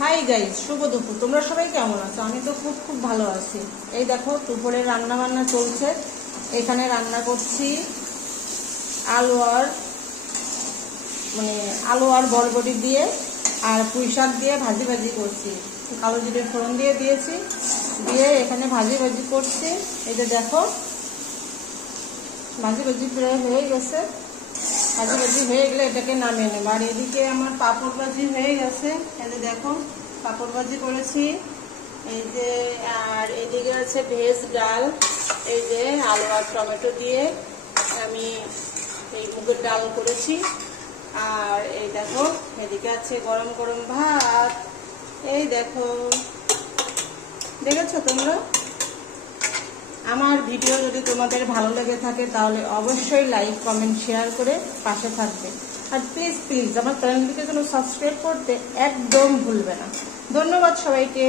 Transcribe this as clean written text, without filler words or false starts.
Hi guys, শুভ দুপুর। তোমরা সবাই কেমন আছো? আমি তো খুব খুব ভালো আছি। এই দেখো দুপুরে রান্না বান্না চলছে। এখানে রান্না করছি আলু আর বরবটি দিয়ে আর পুঁই শাক দিয়ে ভাজি ভাজি করছি। কালো জিরে ফোড়ন দিয়ে দিয়েছি, দিয়ে এখানে ভাজি ভাজি করছি। এই যে দেখো ভাজি ভাজি প্রায় হয়ে গেছে। ভাজি ভাজি হয়ে গেলে এটাকে নামিয়ে নেব। আর এদিকে আমার পাঁপড় ভাজি হয়ে গেছে। এই যে দেখো পাঁপড় ভাজি করেছি। এই যে আর এদিকে আছে ভেজ ডাল। এই যে আলু আর টমেটো দিয়ে আমি এই মুগের ডাল করেছি। আর এই দেখো এদিকে আছে গরম গরম ভাত। এই দেখো, দেখেছো তোমরা? আমার ভিডিও যদি তোমাদের ভালো লেগে থাকে তাহলে অবশ্যই লাইক কমেন্ট শেয়ার করে পাশে থাকবে। আর প্লিজ প্লিজ আমার চ্যানেলটিকে যেন সাবস্ক্রাইব করতে একদম ভুলবে না। ধন্যবাদ সবাইকে।